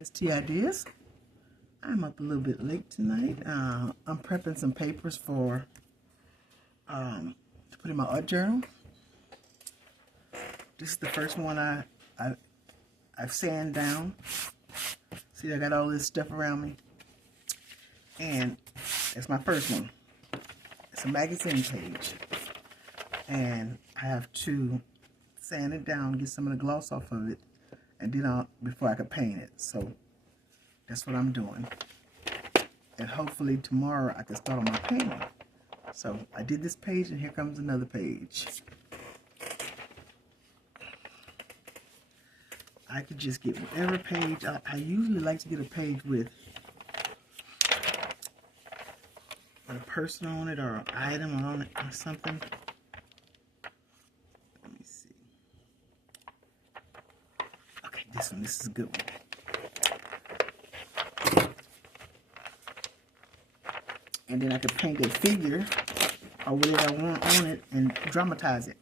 It's T Ideas. I'm up a little bit late tonight. I'm prepping some papers for to put in my art journal. This is the first one I've sanded down. See, I got all this stuff around me, and it's my first one. It's a magazine page, and I have to sand it down, get some of the gloss off of it, and then before I could paint it. So that's what I'm doing. And hopefully tomorrow I can start on my painting. So I did this page, and here comes another page. I could just get whatever page. I usually like to get a page with a person on it or an item on it or something. Let me see. Okay, this is a good one. And then I could paint a figure or whatever I want on it and dramatize it.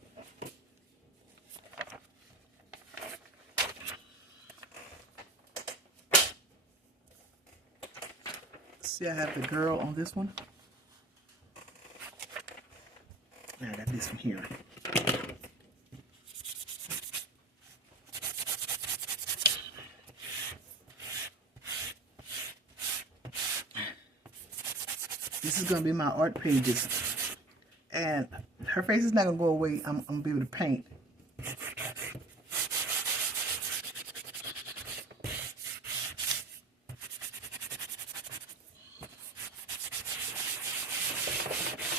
See, I have the girl on this one. And I got this one here. This is going to be my art pages. And her face is not going to go away. I'm going to be able to paint.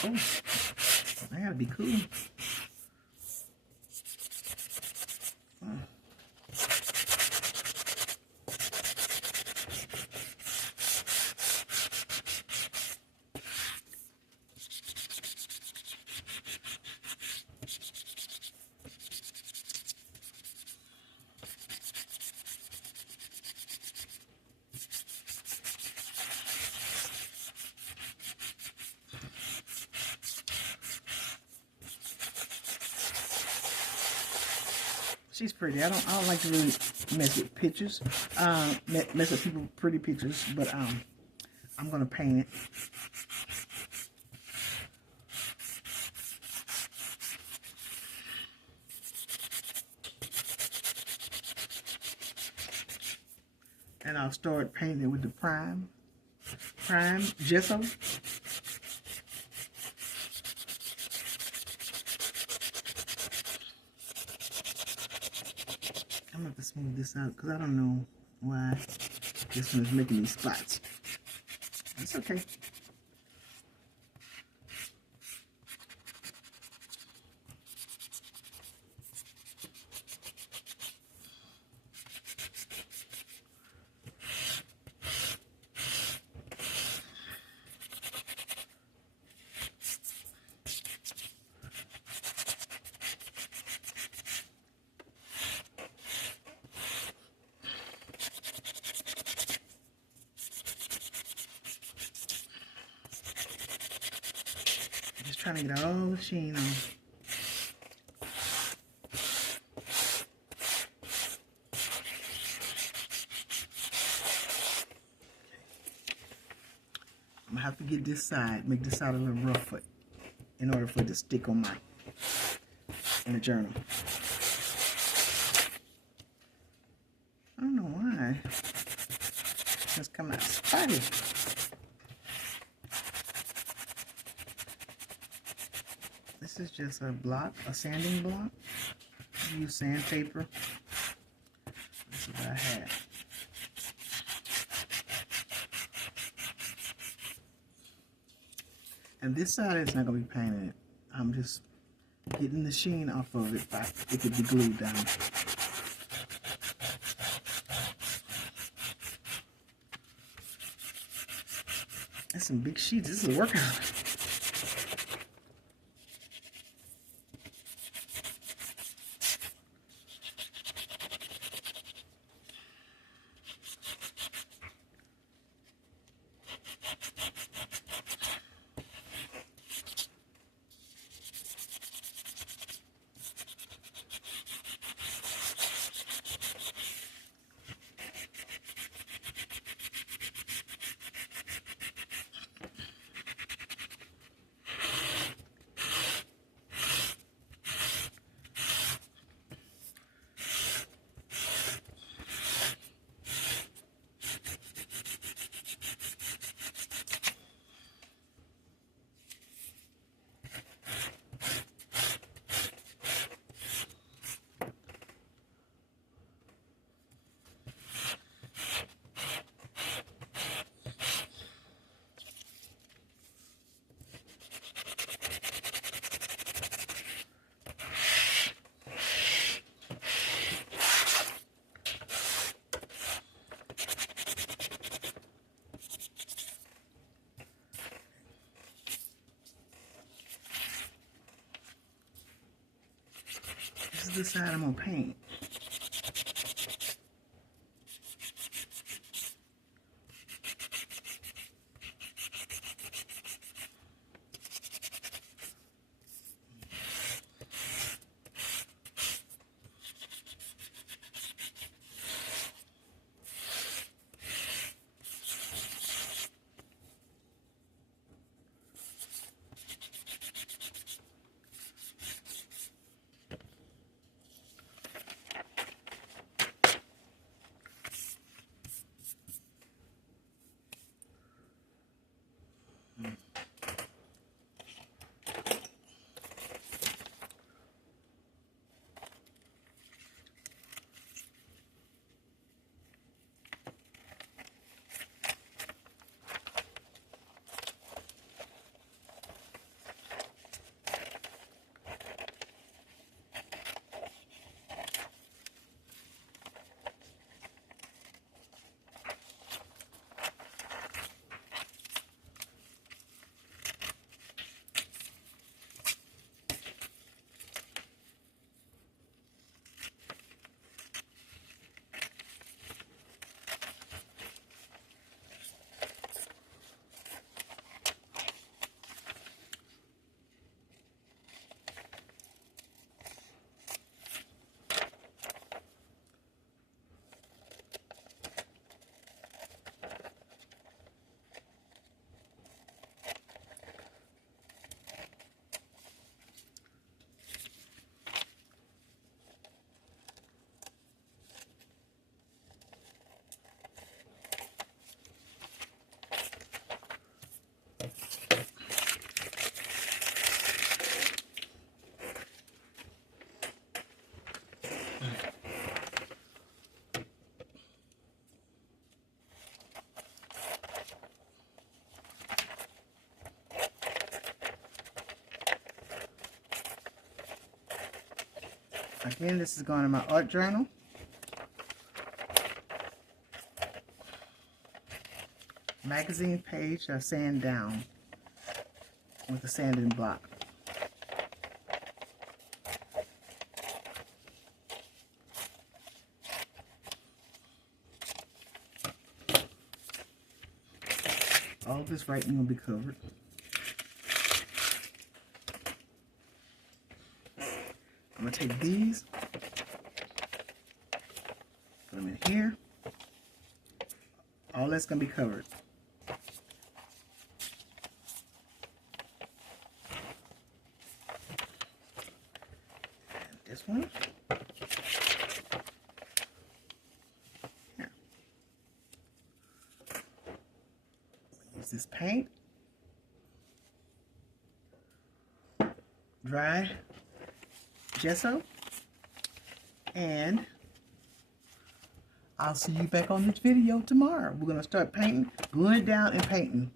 Oh, I gotta be cool. She's pretty. I don't like to really mess with pictures. Mess with people pretty pictures, but I'm gonna paint it. And I'll start painting it with the prime gesso. I'm going to have to smooth this out because I don't know why this one is making these spots. It's okay. Trying to get all the sheen on. I'm gonna have to get this side, make this side a little rougher in order for it to stick on in the journal. I don't know why. It's coming out spotty. This is just a block, a sanding block. I use sandpaper. This is what I had. And this side is not going to be painted. I'm just getting the sheen off of it, but it could be glued down. That's some big sheets. This is a workout. is the side I'm going to paint. Again, this is going in my art journal. Magazine page I sand down with a sanding block. All of this writing will be covered. I'm going to take these, put them in here. All that's going to be covered. And this one. Here. Use this paint. Dry gesso, and I'll see you back on this video tomorrow. We're going to start painting, gluing it down and painting.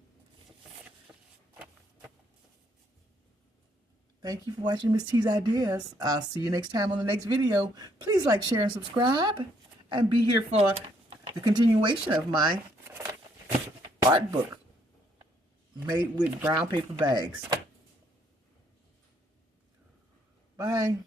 Thank you for watching Miss T's Ideas. I'll see you next time on the next video. Please like, share, and subscribe, and be here for the continuation of my art book made with brown paper bags. Bye.